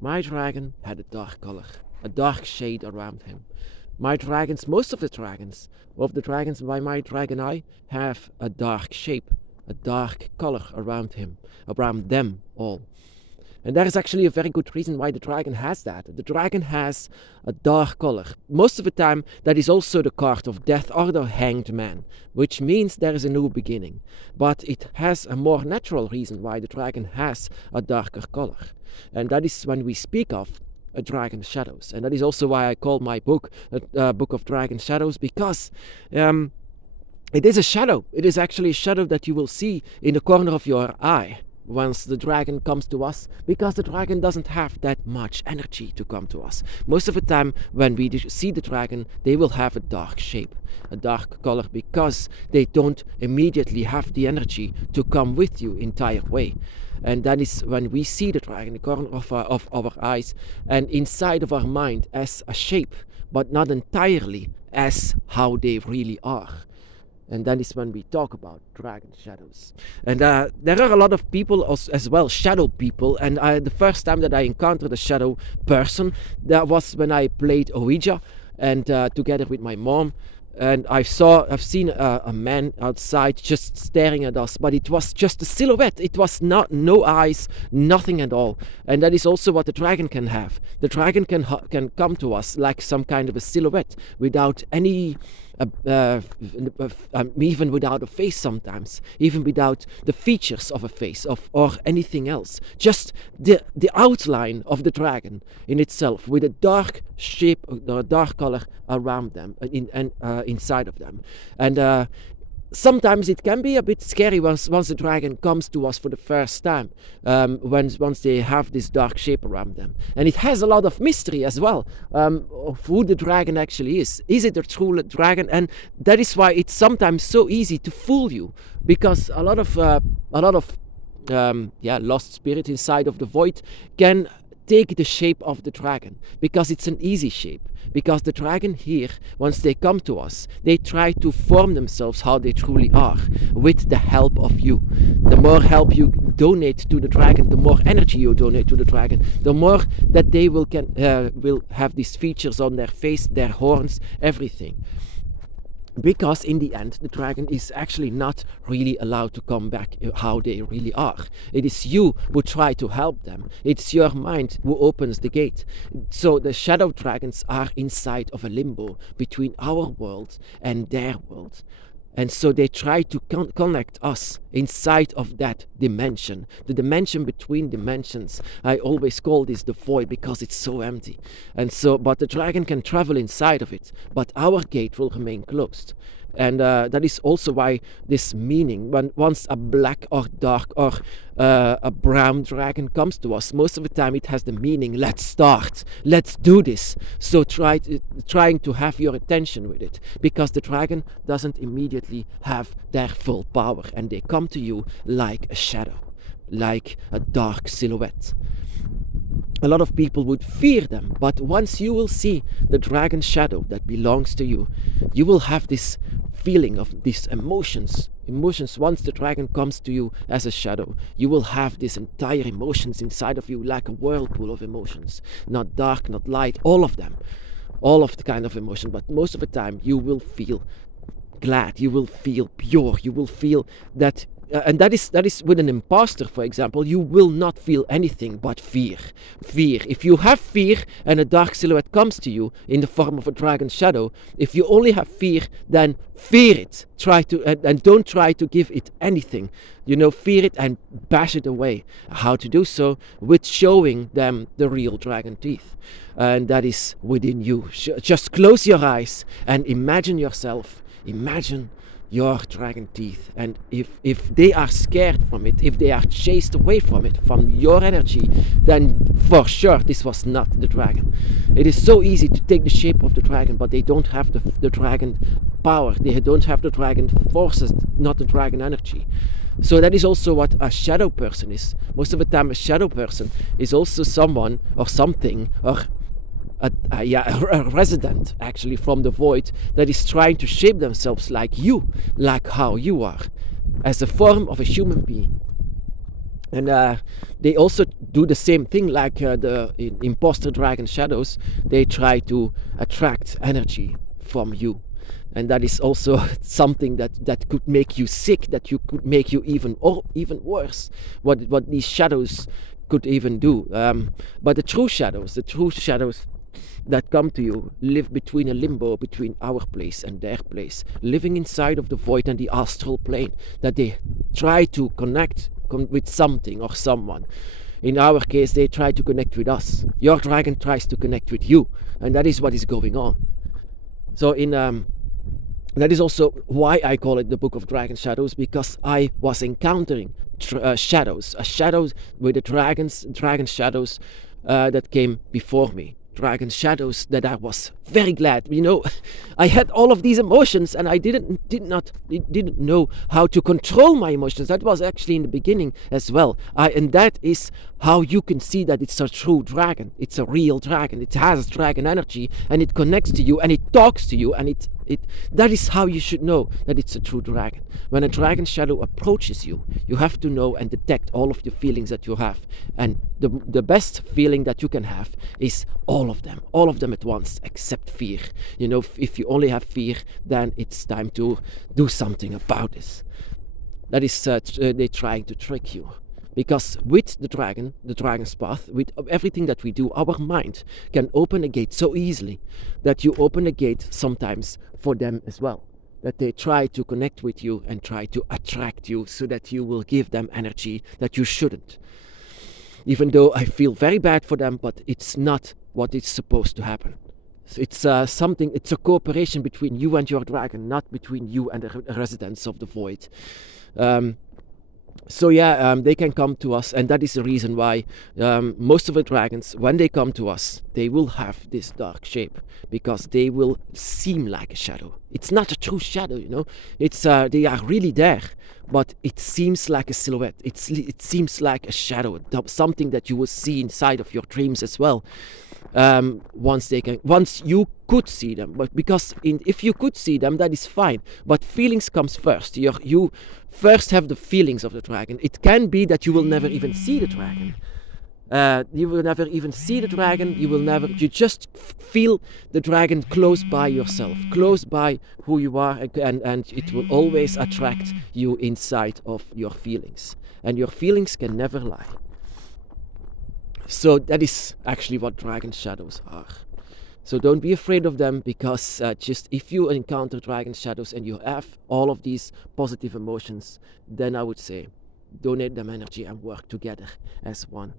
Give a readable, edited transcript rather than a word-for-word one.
My dragon had a dark color, a dark shade around him. My dragons, most of the dragons by my dragon eye, have a dark shape, a dark color around them all. And there is actually a very good reason why the dragon has that. The dragon has a dark color. Most of the time, that is also the card of death or the hanged man, which means there is a new beginning. But it has a more natural reason why the dragon has a darker color. And that is when we speak of a dragon's shadows. And that is also why I call my book a book of dragon shadows, because it is a shadow. It is actually a shadow that you will see in the corner of your eye once the dragon comes to us, because the dragon doesn't have that much energy to come to us. Most of the time when we see the dragon, they will have a dark shape, a dark color, because they don't immediately have the energy to come with you entire way. And that is when we see the dragon in the corner of our eyes and inside of our mind as a shape, but not entirely as how they really are. And that is when we talk about dragon shadows. And there are a lot of people as well, shadow people. And the first time that I encountered a shadow person, that was when I played Ouija, and together with my mom. And I've seen a man outside just staring at us, but it was just a silhouette. It was no eyes, nothing at all. And that is also what the dragon can have. The dragon can come to us like some kind of a silhouette without any. Even without a face sometimes, even without the features of a face or anything else, just the outline of the dragon in itself, with a dark shape or a dark color around them, inside of them. And sometimes it can be a bit scary once the dragon comes to us for the first time, once they have this dark shape around them. And it has a lot of mystery as well, of who the dragon actually is. Is it a true dragon? And that is why it's sometimes so easy to fool you, because a lot of lost spirit inside of the void can take the shape of the dragon, because it's an easy shape. Because the dragon here, once they come to us, they try to form themselves how they truly are, with the help of you. The more help you donate to the dragon, the more energy you donate to the dragon, the more that they will have these features on their face, their horns, everything. Because in the end, the dragon is actually not really allowed to come back how they really are. It is you who try to help them. It's your mind who opens the gate. So the shadow dragons are inside of a limbo between our world and their world. And so they try to connect us inside of that dimension. The dimension between dimensions. I always call this the void, because it's so empty. But the dragon can travel inside of it, but our gate will remain closed. And that is also why this meaning, when once a black or dark or a brown dragon comes to us, most of the time it has the meaning, let's start, let's do this. So trying to have your attention with it, because the dragon doesn't immediately have their full power, and they come to you like a shadow, like a dark silhouette. A lot of people would fear them, but once you will see the dragon shadow that belongs to you, you will have this feeling of these emotions. Once the dragon comes to you as a shadow, you will have these entire emotions inside of you, like a whirlpool of emotions. Not dark, not light, all of them. All of the kind of emotion, but most of the time you will feel glad, you will feel pure, you will feel that. And that is with an imposter, for example, you will not feel anything but fear. If you have fear and a dark silhouette comes to you in the form of a dragon shadow, if you only have fear, then fear it. And don't try to give it anything. Fear it and bash it away. How to do so? With showing them the real dragon teeth. And that is within you. Just close your eyes and imagine yourself. Imagine your dragon teeth, and if they are scared from it, if they are chased away from it, from your energy, then for sure this was not the dragon. It is so easy to take the shape of the dragon, but they don't have the dragon power, they don't have the dragon forces, not the dragon energy. So that is also what a shadow person is. Most of the time a shadow person is also someone or something, or a resident actually from the void, that is trying to shape themselves like you, like how you are, as a form of a human being. And they also do the same thing like the imposter dragon shadows. They try to attract energy from you, and that is also something that could make you sick, that you could make you even worse, what these shadows could even do. But the true shadows that come to you live between a limbo between our place and their place, living inside of the void and the astral plane, that they try to connect with something or someone. In our case, they try to connect with us. Your dragon tries to connect with you, and that is what is going on. So that is also why I call it the Book of Dragon Shadows, because I was encountering shadows with the dragon shadows that came before me. Dragon shadows that I was very glad. I had all of these emotions, and I didn't know how to control my emotions. That was actually in the beginning as well. And that is how you can see that it's a true dragon. It's a real dragon. It has dragon energy, and it connects to you, and it talks to you, and that is how you should know that it's a true dragon. When a dragon shadow approaches you, you have to know and detect all of the feelings that you have. And the best feeling that you can have is all of them at once, except fear. If you only have fear, then it's time to do something about this. That is, they're trying to trick you. Because with the dragon's path, with everything that we do, our mind can open a gate so easily that you open a gate sometimes for them as well. That they try to connect with you and try to attract you so that you will give them energy that you shouldn't. Even though I feel very bad for them, but it's not what is supposed to happen. So it's a cooperation between you and your dragon, not between you and the residents of the void. They can come to us, and that is the reason why most of the dragons, when they come to us, they will have this dark shape, because they will seem like a shadow. It's not a true shadow, It's they are really there, but it seems like a silhouette. It seems like a shadow, something that you will see inside of your dreams as well. Once you could see them, but if you could see them, that is fine. But feelings comes first. You first have the feelings of the dragon. It can be that you will never even see the dragon. You will never even see the dragon. You just feel the dragon close by yourself, close by who you are, and it will always attract you inside of your feelings. And your feelings can never lie. So that is actually what dragon shadows are. So don't be afraid of them, because just if you encounter dragon shadows and you have all of these positive emotions, then I would say donate them energy and work together as one.